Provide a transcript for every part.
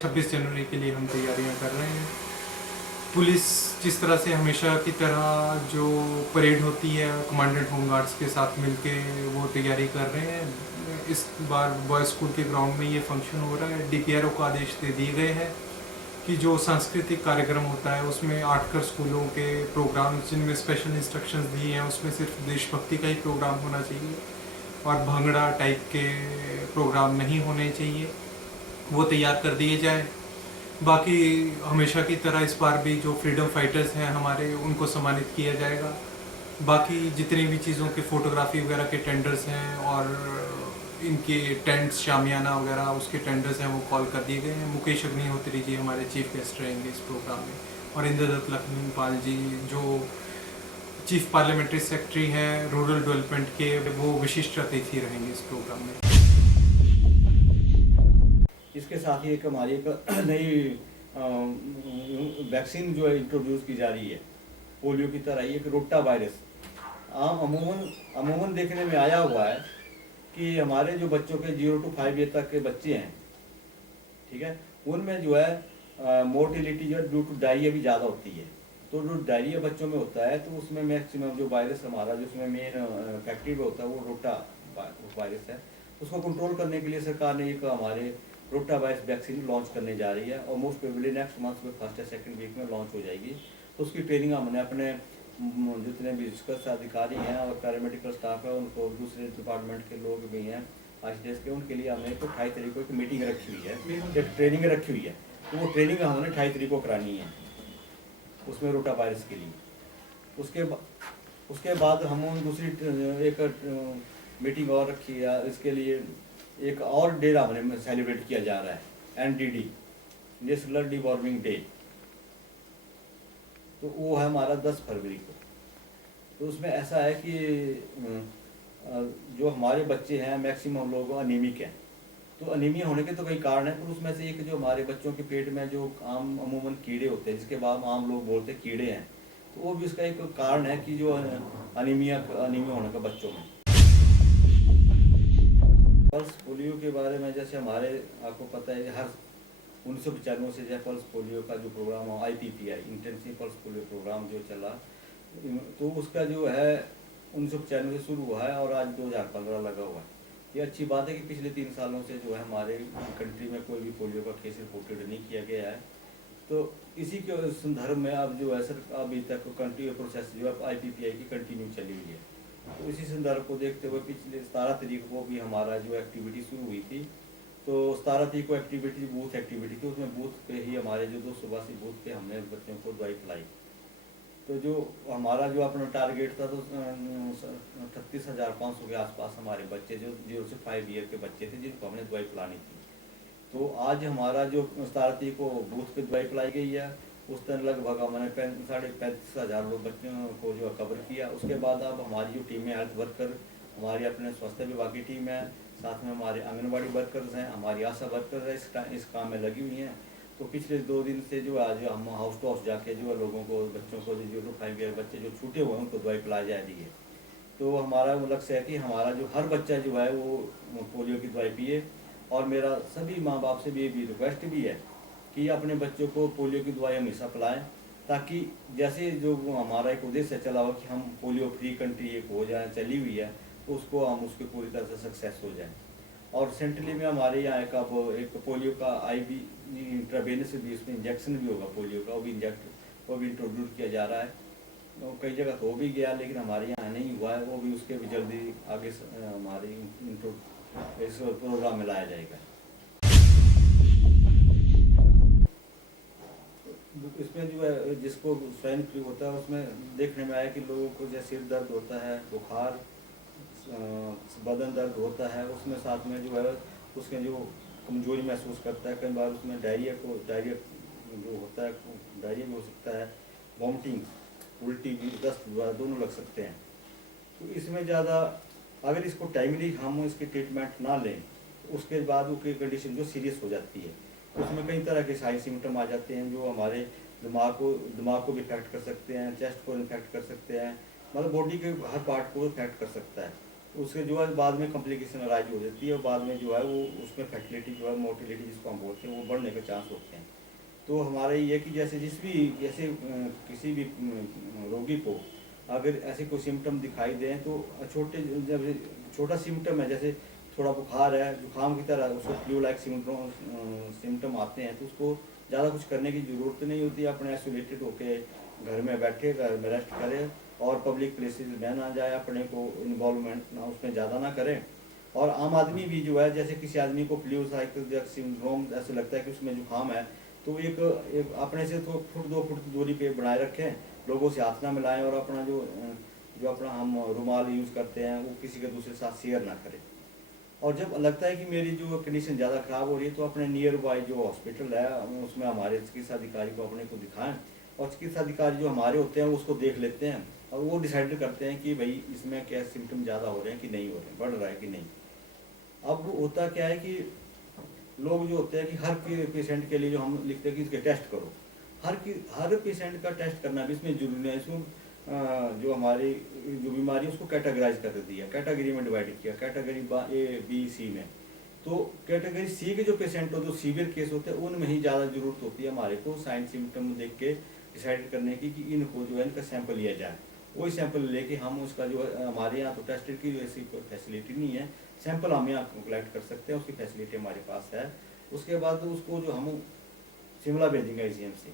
26 जनवरी के लिए हम तैयारियां कर रहे हैं। पुलिस जिस तरह से हमेशा की तरह जो परेड होती है कमांडेंट होमगार्ड्स के साथ मिलके वो तैयारी कर रहे हैं। इस बार बॉयज़ स्कूल के ग्राउंड में ये फंक्शन हो रहा है। डीपीआरओ को आदेश दे दिए गए हैं कि जो सांस्कृतिक कार्यक्रम होता है उसमें आठकर स्कूलों के प्रोग्राम जिनमें स्पेशल इंस्ट्रक्शंस दिए हैं उसमें सिर्फ देशभक्ति का ही प्रोग्राम होना चाहिए और भंगड़ा टाइप के प्रोग्राम नहीं होने चाहिए, वो तैयार कर दिए जाए। बाकी हमेशा की तरह इस बार भी जो फ्रीडम फाइटर्स हैं हमारे उनको सम्मानित किया जाएगा। बाकी जितनी भी चीज़ों के फ़ोटोग्राफी वगैरह के टेंडर्स हैं और इनके टेंट्स शामियाना वगैरह उसके टेंडर्स हैं वो कॉल कर दिए गए हैं। मुकेश अग्निहोत्री जी हमारे चीफ गेस्ट रहेंगे इस प्रोग्राम में और इंद्रदत्त लखनपाल जी जो चीफ पार्लियामेंट्री सेक्रेटरी हैं रूरल डेवलपमेंट के, वो विशिष्ट अतिथि रहेंगे इस प्रोग्राम में। इसके साथ ही एक हमारी एक नई वैक्सीन जो है इंट्रोड्यूस की जा रही है पोलियो की तरह ही, एक रोटा वायरस। अमूमन देखने में आया हुआ है कि हमारे जो बच्चों के 0 to 5 ईयर तक के बच्चे हैं, ठीक है, उनमें जो है मोर्टिलिटी जो है ड्यू टू डायरिया भी ज़्यादा होती है। तो जो डायरिया बच्चों में होता है तो उसमें मैक्सिमम जो वायरस हमारा जो उसमें मेन फैक्ट्री होता है वो रोटा वायरस है। उसको कंट्रोल करने के लिए सरकार ने एक हमारे रोटा वायरस वैक्सीन लॉन्च करने जा रही है और मोस्ट प्रोबेबली नेक्स्ट मंथ में फर्स्ट या सेकंड वीक में लॉन्च हो जाएगी। तो उसकी ट्रेनिंग हमने अपने जितने भी चिकित्सा अधिकारी हैं और पैरामेडिकल स्टाफ है उनको, दूसरे डिपार्टमेंट के लोग भी हैं आईसीडीएस के, उनके लिए हमने 28 तारीख को एक मीटिंग रखी हुई है, एक ट्रेनिंग रखी हुई है। तो वो ट्रेनिंग हमने 28 तारीख को करानी है उसमें रोटा वायरस के लिए। उसके बाद हम दूसरी एक मीटिंग और रखी है इसके लिए। एक और डे हमने सेलिब्रेट किया जा रहा है एनडीडी, नेशनल डिवॉर्मिंग डे। तो वो है हमारा 10 फरवरी को। तो उसमें ऐसा है कि जो हमारे बच्चे हैं मैक्सिमम लोग अनीमिक हैं। तो अनीमिया होने के तो कई कारण हैं, पर उसमें से एक जो हमारे बच्चों के पेट में जो अमूमन कीड़े होते हैं जिसके बाद आम लोग बोलते हैं कीड़े हैं, तो वो भी उसका एक कारण है कि जो अनीमिया होने का बच्चों में। पल्स पोलियो के बारे में जैसे हमारे आपको पता है हर 1995 से जो पल्स पोलियो का जो प्रोग्राम हो IPPI intensive pulse polio program जो चला, तो उसका जो है 1995 से शुरू हुआ है और आज 2015 लगा हुआ है। ये अच्छी बात है कि पिछले 3 सालों से जो है हमारे कंट्री में कोई भी पोलियो का केस रिपोर्टेड नहीं किया गया है। तो इसी के संदर्भ में अब जो है सर अभी तक कंटिन्यू प्रोसेस जो है IPPI की कंटिन्यू चली हुई है। तो इसी संदर्भ को देखते हुए पिछले 17 तारीख को भी हमारा जो एक्टिविटी शुरू हुई थी। तो 17 तारीख को एक्टिविटी बूथ एक्टिविटी थी, उसमें बूथ पे ही हमारे जो 282 बूथ पे हमने बच्चों को दवाई पिलाई। तो जो हमारा जो अपना टारगेट था तो 38,500 के आसपास हमारे बच्चे जो 0 से 5 ईयर के बच्चे थे जिनको हमने दवाई पिलानी थी। तो आज हमारा जो 17 तारीख को बूथ पे दवाई पिलाई गई है, उस दिन लगभग हमने 35,500 लोग बच्चों को जो कवर किया। उसके बाद अब हमारी जो टीम है हेल्थ वर्कर, हमारी अपने स्वास्थ्य विभाग की टीम है, साथ में हमारे आंगनबाड़ी वर्कर्स हैं, हमारी आशा वर्कर है इस काम में लगी हुई हैं। तो पिछले 2 दिन से जो आज हम हाउस टू हाउस जाके जो है लोगों को, बच्चों को जो 0 to 5 ईयर बच्चे जो छूटे हुए हैं उनको दवाई पिलाई जा रही है। तो हमारा वो लक्ष्य है कि हमारा जो हर बच्चा जो है वो पोलियो की दवाई पिए। और मेरा सभी माँ बाप से भी ये भी रिक्वेस्ट भी है कि अपने बच्चों को पोलियो की दवाई हमेशा पिलाएं, ताकि जैसे जो हमारा एक उद्देश्य चला हुआ कि हम पोलियो फ्री कंट्री एक हो जाए, चली हुई है, तो उसको हम उसके पूरी तरह से सक्सेस हो जाएं। और रिसेंटली में हमारे यहाँ एक पोलियो का IV इंट्रावेनस भी, उसमें इंजेक्शन भी होगा पोलियो का, वो भी इंट्रोड्यूस किया जा रहा है। तो कई जगह तो हो भी गया लेकिन हमारे यहाँ नहीं हुआ है, वो भी उसके भी जल्दी आगे हमारी इस प्रोग्राम में लाया जाएगा। इसमें जो है जिसको स्वाइन फ्लू होता है उसमें देखने में आया कि लोगों को जैसे सिर दर्द होता है, बुखार, बदन दर्द होता है, उसमें साथ में जो है उसमें जो कमजोरी महसूस करता है, कई बार उसमें डायरिया जो होता है, डायरिया भी हो सकता है, वॉमिटिंग, उल्टी भी, दस्त वगैरह दोनों लग सकते हैं। तो इसमें ज़्यादा अगर इसको टाइमली हम इसकी ट्रीटमेंट ना लें तो उसके बाद उसकी कंडीशन जो सीरियस हो जाती है, तो उसमें कई तरह के साइन सिम्टम आ जाते हैं जो हमारे दिमाग को भी इफेक्ट कर सकते हैं, चेस्ट को इन्फेक्ट कर सकते हैं, मतलब बॉडी के हर पार्ट को इफेक्ट कर सकता है। उसके जो है बाद में कॉम्प्लिकेशन अराइज हो जाती है और बाद में जो है वो उसमें फर्टिलिटी जो है मोर्टिलिटी जिसको हम बोलते हैं वो बढ़ने के चांस होते हैं। तो हमारा ये कि जैसे किसी भी रोगी को अगर ऐसे कोई सिम्टम दिखाई दें तो छोटे जब छोटा सिम्टम है, जैसे थोड़ा बुखार है, जुकाम की तरह उसको फ्लू लाइक सिम्टम आते हैं, तो उसको ज़्यादा कुछ करने की ज़रूरत नहीं होती। अपने आइसोलेटेड होके घर में बैठे, घर में रेस्ट करें और पब्लिक प्लेसेस में ना जाए, अपने को इन्वॉल्वमेंट ना उसमें ज़्यादा ना करें। और आम आदमी भी जो है, जैसे किसी आदमी को फ्लू साइकिल सिंड्रोम ऐसे लगता है कि उसमें जुकाम है, तो एक अपने से तो फुट 2 फुट की दूरी पे बनाए रखें, लोगों से हाथ ना मिलाएं और अपना जो अपना हम रुमाल यूज़ करते हैं वो किसी के दूसरे साथ शेयर ना करें। और जब लगता है कि मेरी जो कंडीशन ज़्यादा ख़राब हो रही है तो अपने नियर बाय जो हॉस्पिटल है उसमें हमारे चिकित्सा अधिकारी को अपने को दिखाएं, और चिकित्सा अधिकारी जो हमारे होते हैं उसको देख लेते हैं और वो डिसाइड करते हैं कि भाई इसमें क्या सिम्टम ज़्यादा हो रहे हैं कि नहीं हो रहे हैं, बढ़ रहा है कि नहीं। अब होता क्या है कि लोग जो होते हैं कि हर पेशेंट के लिए जो हम लिखते हैं कि इसके टेस्ट करो, हर पेशेंट का टेस्ट करना भी इसमें जरूरी है। इसमें जो हमारी जो बीमारी है उसको कैटेगराइज कर दिया, कैटेगरी में डिवाइड किया, कैटेगरी A B C में। तो कैटेगरी C के जो पेशेंट हो, जो सीवियर केस होते हैं, उनमें ही ज़्यादा जरूरत होती है हमारे को साइन सिम्टम देख के डिसाइड करने की कि इनको जो है इनका सैंपल लिया जाए। वही सैंपल लेके हम उसका जो है, हमारे यहाँ तो टेस्ट की जो ऐसी फैसिलिटी नहीं है, सैंपल हम यहाँ कलेक्ट कर सकते हैं, उसकी फैसिलिटी हमारे पास है। उसके बाद उसको जो हम शिमला भेजेंगे ICM से,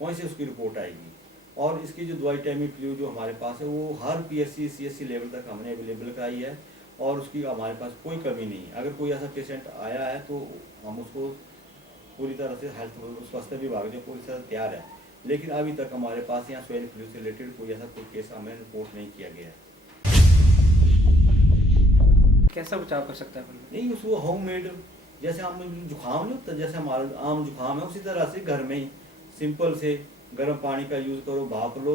वहीं से उसकी रिपोर्ट आएगी। और इसकी जो दवाई टेमीफ्लू जो हमारे पास है वो हर PSC CSC लेवल तक हमने अवेलेबल कराई है और उसकी हमारे पास कोई कमी नहीं है। अगर कोई ऐसा पेशेंट आया है तो हम उसको पूरी तरह से हेल्थ स्वास्थ्य विभाग जो पूरी तरह तैयार है, लेकिन अभी तक हमारे पास यहाँ स्वाइन फ्लू से रिलेटेड कोई ऐसा कोई केस हमें रिपोर्ट नहीं किया गया है। कैसा बचाव कर सकता है बंदा? नहीं, उसको होम मेड, जैसे हम जुकाम नहीं होता, जैसे हमारा आम जुकाम है उसी तरह से घर में ही सिंपल से गर्म पानी का यूज़ करो, भाप लो,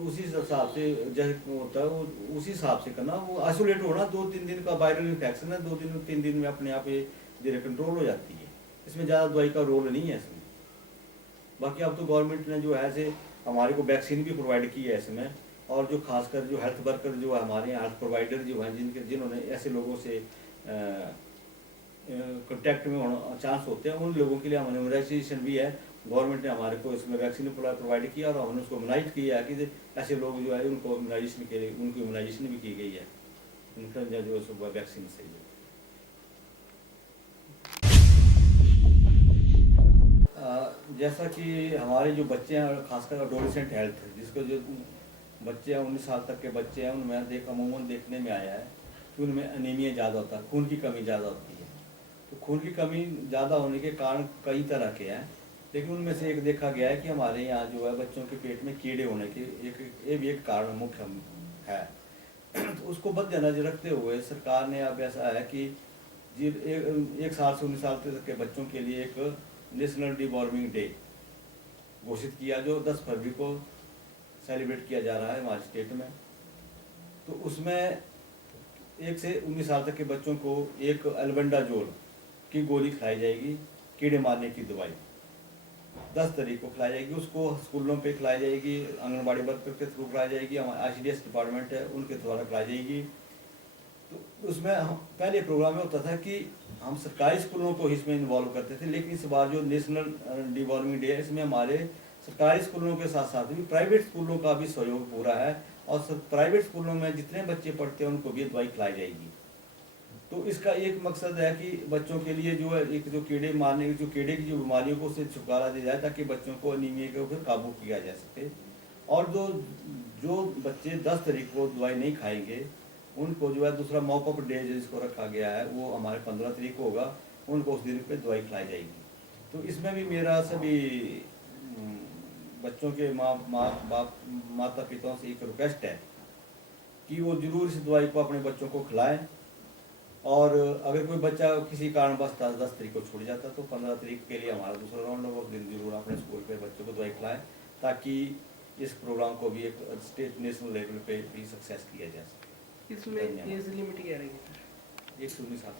उसी हिसाब से जैसे होता है वो उसी हिसाब से करना। वो आइसोलेट होना, 2-3 दिन का वायरल इन्फेक्शन है, 2-3 दिन में अपने आप ये धीरे कंट्रोल हो जाती है। इसमें ज़्यादा दवाई का रोल नहीं है इसमें। बाकी अब तो गवर्नमेंट ने जो है ऐसे हमारे को वैक्सीन भी प्रोवाइड की है इसमें, और जो खासकर जो हेल्थ वर्कर जो हमारे यहाँ हेल्थ प्रोवाइडर जो हैं जिन्होंने ऐसे लोगों से कॉन्टैक्ट में होना चांस होते हैं, उन लोगों के लिए हमारे इम्यूनाइजेशन भी है। गवर्नमेंट ने हमारे को इसमें वैक्सीन प्रोवाइड किया और हमने उसको इम्यूनाइज किया है कि ऐसे लोग जो है उनको इम्यूनाइजेशन के लिए उनकी इम्यूनाइजेशन भी की गई है इन्फ्लुएंजा जो सुबह वैक्सीन से। जैसा कि हमारे जो बच्चे हैं, खासकर एडोलेसेंट हेल्थ, जिसको जो बच्चे हैं 19 साल तक के बच्चे हैं, उनमें अमूमन देखने में आया है कि उनमें अनीमिया ज़्यादा होता है, खून की कमी ज़्यादा होती है। तो खून की कमी ज़्यादा होने के कारण कई तरह के हैं, लेकिन उनमें से एक देखा गया है कि हमारे यहाँ जो है बच्चों के पेट में कीड़े होने के ये भी एक कारण मुख्य है। तो उसको मद्देनजर रखते हुए सरकार ने अब ऐसा है कि एक साल से 19 साल तक के बच्चों के लिए एक नेशनल डिवॉर्मिंग डे घोषित किया, जो 10 फरवरी को सेलिब्रेट किया जा रहा है हमारे स्टेट में। तो उसमें 1 से 19 साल तक के बच्चों को एक एल्बेंडाजोल की गोली खिलाई जाएगी, कीड़े मारने की दवाई 10 तारीख को खिलाई जाएगी। उसको स्कूलों पे खिलाई जाएगी, आंगनबाड़ी वर्कर के थ्रू खिलाई जाएगी, हमारे ICDS डिपार्टमेंट है उनके द्वारा खिलाई जाएगी। तो उसमें हम पहले प्रोग्राम में होता था कि हम सरकारी स्कूलों को इसमें इन्वॉल्व करते थे, लेकिन इस बार जो नेशनल डिवॉर्मिंग डे है इसमें हमारे सरकारी स्कूलों के साथ साथ भी प्राइवेट स्कूलों का भी सहयोग पूरा है, और प्राइवेट स्कूलों में जितने बच्चे पढ़ते हैं उनको भी दवाई खिलाई जाएगी। तो इसका एक मकसद है कि बच्चों के लिए जो है एक जो कीड़े मारने की जो कीड़े की जो बीमारियों को उससे छुटकारा दिया जाए, ताकि बच्चों को अनीमिया के ऊपर काबू किया जा सके। और जो बच्चे 10 तारीख को दवाई नहीं खाएंगे उनको जो है दूसरा मॉकअप डे जिसको रखा गया है वो हमारे 15 तारीख को होगा, उनको उस दिन पे दवाई खिलाई जाएगी। तो इसमें भी मेरा सभी बच्चों के माता पिताओं से एक रिक्वेस्ट है कि वो जरूर इस दवाई को अपने बच्चों को खिलाएं, और अगर कोई बच्चा किसी कारणवश 10 तारीख को छूट जाता तो 15 तारीख के लिए हमारा दूसरा राउंड होगा, उस दिन जरूर अपने स्कूल पे बच्चों को दवाई खिलाएं, ताकि इस प्रोग्राम को भी एक स्टेट नेशनल लेवल पे भी सक्सेस किया जा सके। इसमें एज लिमिट क्या रहेगी? 119 साल